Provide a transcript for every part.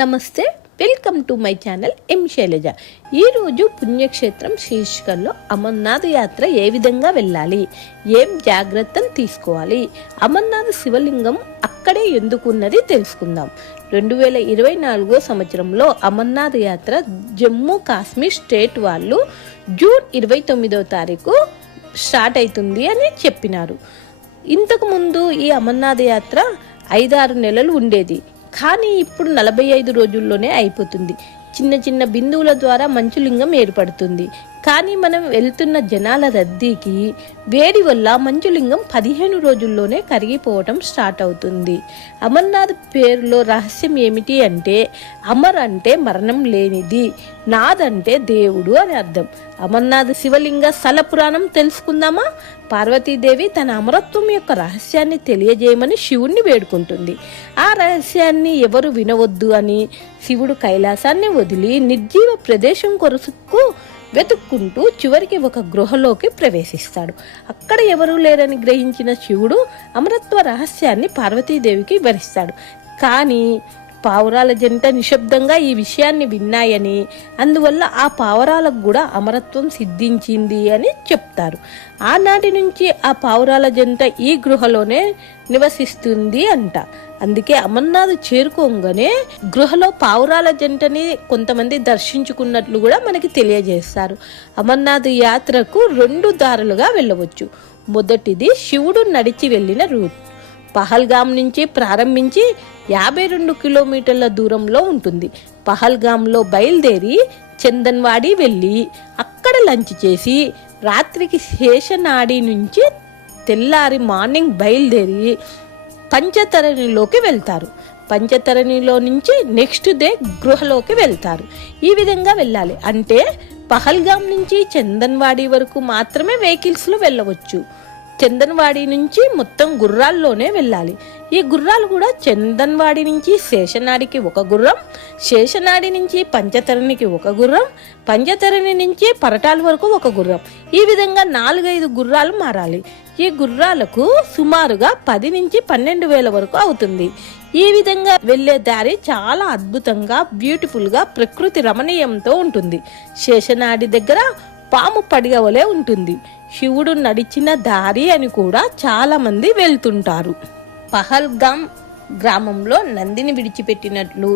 నమస్తే, welcome to my channel M Shailaja. ఈరోజు పుణ్యక్షేత్రం శీర్షికల్లో అమర్నాథ్ యాత్ర ఏ విధంగా వెళ్ళాలి, ఏం జాగ్రత్తలు తీసుకోవాలి, అమర్నాథ్ శివలింగం అక్కడే ఎందుకున్నది తెలుసుకుందాం. 2024 సంవత్సరంలో అమర్నాథ్ యాత్ర జమ్మూ కాశ్మీర్ స్టేట్ వాళ్ళు జూన్ 29వ తారీఖు స్టార్ట్ అవుతుంది అని చెప్పినారు. ఇంతకు ముందు ఈ అమర్నాథ్ యాత్ర 5-6 నెలలు ఉండేది, కానీ ఇప్పుడు 45 రోజుల్లోనే అయిపోతుంది. చిన్న చిన్న బిందువుల ద్వారా మంచులింగం ఏర్పడుతుంది. కానీ మనం వెళ్తున్న జనాల రద్దీకి వేడి వల్ల మంచులింగం 15 రోజుల్లోనే కరిగిపోవటం స్టార్ట్ అవుతుంది. అమర్నాథ్ పేరులో రహస్యం ఏమిటి అంటే, అమర్ అంటే మరణం లేనిది, నాథ్ అంటే దేవుడు అని అర్థం. అమర్నాథ్ శివలింగ స్థల పురాణం తెలుసుకుందామా? పార్వతీదేవి తన అమరత్వం యొక్క రహస్యాన్ని తెలియజేయమని శివుణ్ణి వేడుకుంటుంది. ఆ రహస్యాన్ని ఎవరు వినవద్దు అని శివుడు కైలాసాన్ని వదిలి నిర్జీవ ప్రదేశం కొరకు వెతుక్కుంటూ చివరికి ఒక గృహలోకి ప్రవేశిస్తాడు. అక్కడ ఎవరూ లేరని గ్రహించిన శివుడు అమరత్వ రహస్యాన్ని పార్వతీదేవికి వివరిస్తాడు. కానీ పావురాల జంట నిశ్శబ్దంగా ఈ విషయాన్ని విన్నాయని, అందువల్ల ఆ పావురాలకు కూడా అమరత్వం సిద్ధించింది అని చెప్తారు. ఆనాటి నుంచి ఆ పావురాల జంట ఈ గృహలోనే నివసిస్తుంది అంట. అందుకే అమర్నాథ్ చేరుకోగానే గృహలో పావురాల జంటని కొంతమంది దర్శించుకున్నట్లు కూడా మనకి తెలియజేస్తారు. అమర్నాథ్ యాత్రకు 2 దారులుగా వెళ్ళవచ్చు. మొదటిది శివుడు నడిచి వెళ్ళిన రూట్. పహల్గామ్ నుంచి ప్రారంభించి 52 కిలోమీటర్ల దూరంలో ఉంటుంది. పహల్గామ్లో బయలుదేరి చందన్వాడి వెళ్ళి అక్కడ లంచ్ చేసి రాత్రికి శేషనాడి నుంచి తెల్లారి మార్నింగ్ బయలుదేరి పంచతరణిలోకి వెళ్తారు. పంచతరణిలో నుంచి నెక్స్ట్ డే గృహలోకి వెళ్తారు. ఈ విధంగా వెళ్ళాలి. అంటే పహల్గామ్ నుంచి చందన్వాడి వరకు మాత్రమే వెహికల్స్లో వెళ్ళవచ్చు. చందన్వాడి నుంచి మొత్తం గుర్రాల్లోనే వెళ్ళాలి. ఈ గుర్రాలు కూడా చందన్వాడి నుంచి శేషనాడికి ఒక గుర్రం, శేషనాడి నుంచి పంచతరణికి ఒక గుర్రం, పంచతరణి నుంచి పరటాల వరకు ఒక గుర్రం. ఈ విధంగా 4-5 గుర్రాలు మారాలి. ఈ గుర్రాలకు సుమారుగా 10 నుంచి 12 వేల వరకు అవుతుంది. ఈ విధంగా వెళ్లే దారి చాలా అద్భుతంగా, బ్యూటిఫుల్గా, ప్రకృతి రమణీయంతో ఉంటుంది. శేషనాడి దగ్గర పాము పడిగవలే ఉంటుంది. శివుడు నడిచిన దారి అని కూడా చాలా మంది వెళ్తుంటారు. పహల్గామ్ గ్రామంలో నందిని విడిచిపెట్టినట్లు,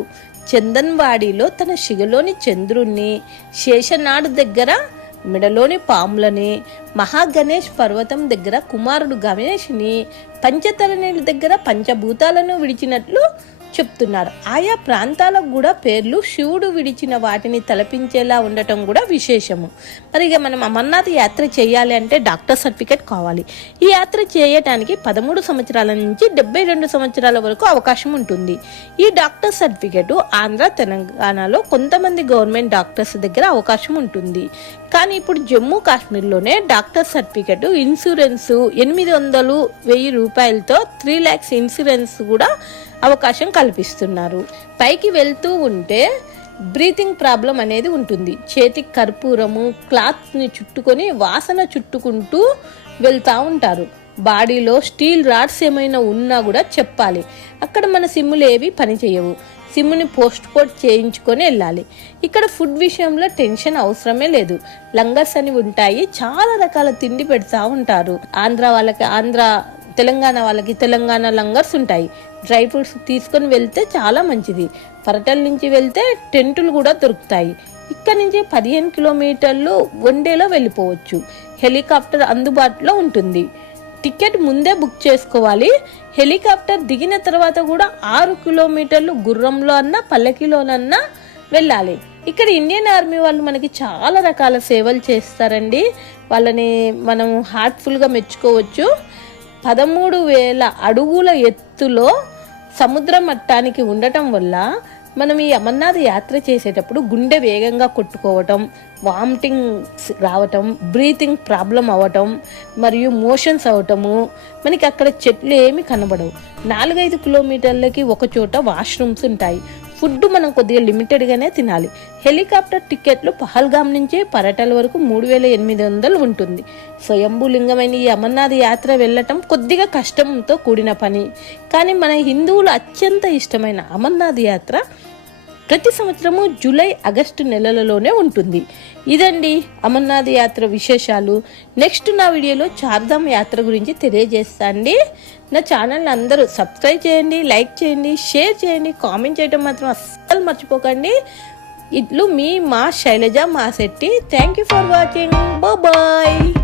చందన్వాడిలో తన శిగలోని చంద్రుణ్ణి, శేషనాడు దగ్గర మెడలోని పాములని, మహాగణేష్ పర్వతం దగ్గర కుమారుడు గణేష్ని, పంచతరణిల దగ్గర పంచభూతాలను విడిచినట్లు చెప్తున్నారు. ఆయా ప్రాంతాలకు కూడా పేర్లు శివుడు విడిచిన వాటిని తలపించేలా ఉండటం కూడా విశేషము. మరి ఇక మనం అమర్నాథ్ యాత్ర చేయాలి అంటే డాక్టర్ సర్టిఫికేట్ కావాలి. ఈ యాత్ర చేయటానికి 13 సంవత్సరాల నుంచి 72 సంవత్సరాల వరకు అవకాశం ఉంటుంది. ఈ డాక్టర్ సర్టిఫికేట్ ఆంధ్ర, తెలంగాణలో కొంతమంది గవర్నమెంట్ డాక్టర్స్ దగ్గర అవకాశం ఉంటుంది. కానీ ఇప్పుడు జమ్మూ కాశ్మీర్లోనే డాక్టర్ సర్టిఫికేట్ ఇన్సూరెన్స్ 800-1000 రూపాయలతో 3 lakhs ఇన్సూరెన్స్ కూడా అవకాశం కల్పిస్తున్నారు. పైకి వెళ్తూ ఉంటే బ్రీతింగ్ ప్రాబ్లం అనేది ఉంటుంది. చేతికి కర్పూరము, క్లాత్ని చుట్టుకొని వాసన చుట్టుకుంటూ వెళ్తూ ఉంటారు. బాడీలో స్టీల్ రాడ్స్ ఏమైనా ఉన్నా కూడా చెప్పాలి. అక్కడ మన సిమ్ములు ఏవి పనిచేయవు. సిమ్ని పోస్ట్ చేయించుకొని వెళ్ళాలి. ఇక్కడ ఫుడ్ విషయంలో టెన్షన్ అవసరమే లేదు. లంగర్స్ అని ఉంటాయి, చాలా రకాల తిండి పెడతా ఉంటారు. ఆంధ్ర వాళ్ళకి ఆంధ్ర, తెలంగాణ వాళ్ళకి తెలంగాణ లంగర్స్ ఉంటాయి. డ్రై ఫ్రూట్స్ తీసుకొని వెళ్తే చాలా మంచిది. పరటల నుంచి వెళ్తే టెంటులు కూడా దొరుకుతాయి. ఇక్కడ నుంచి 15 కిలోమీటర్లు వన్డేలో వెళ్ళిపోవచ్చు. హెలికాప్టర్ అందుబాటులో ఉంటుంది. టికెట్ ముందే బుక్ చేసుకోవాలి. హెలికాప్టర్ దిగిన తర్వాత కూడా 6 కిలోమీటర్లు గుర్రంలో అన్నా పల్లకిలోనన్నా వెళ్ళాలి. ఇక్కడ ఇండియన్ ఆర్మీ వాళ్ళు మనకి చాలా రకాల సేవలు చేస్తారండి. వాళ్ళని మనం హార్ట్ఫుల్గా మెచ్చుకోవచ్చు. 13,000 అడుగుల ఎత్తులో సముద్ర మట్టానికి ఉండటం వల్ల మనం ఈ అమర్నాథ్ యాత్ర చేసేటప్పుడు గుండె వేగంగా కొట్టుకోవటం, వామిటింగ్ రావటం, బ్రీతింగ్ ప్రాబ్లం అవ్వటం మరియు మోషన్స్ అవ్వటము, మనకి అక్కడ చెట్లు ఏమి కనబడవు. 4-5 కిలోమీటర్లకి ఒక చోట వాష్రూమ్స్ ఉంటాయి. ఫుడ్ మనం కొద్దిగా లిమిటెడ్గానే తినాలి. హెలికాప్టర్ టికెట్లు పహల్గామ్ నుంచి పరటల వరకు 3,800 ఉంటుంది. స్వయంభూలింగమైన ఈ అమర్నాథ్ యాత్ర వెళ్ళటం కొద్దిగా కష్టంతో కూడిన పని. కానీ మన హిందువులు అత్యంత ఇష్టమైన అమర్నాథ్ యాత్ర ప్రతి సంవత్సరము జూలై ఆగస్టు నెలలలోనే ఉంటుంది. ఇదండి అమర్నాథ్ యాత్ర విశేషాలు. నెక్స్ట్ నా వీడియోలో చార్ధామ్ యాత్ర గురించి తెలియజేస్తా అండి. నా ఛానల్ని అందరూ సబ్స్క్రైబ్ చేయండి, లైక్ చేయండి, షేర్ చేయండి, కామెంట్ చేయడం మాత్రం అస్సలు మర్చిపోకండి. ఇట్లు మీ మా శైలజ మా Shetty. Thank you for watching. Bye.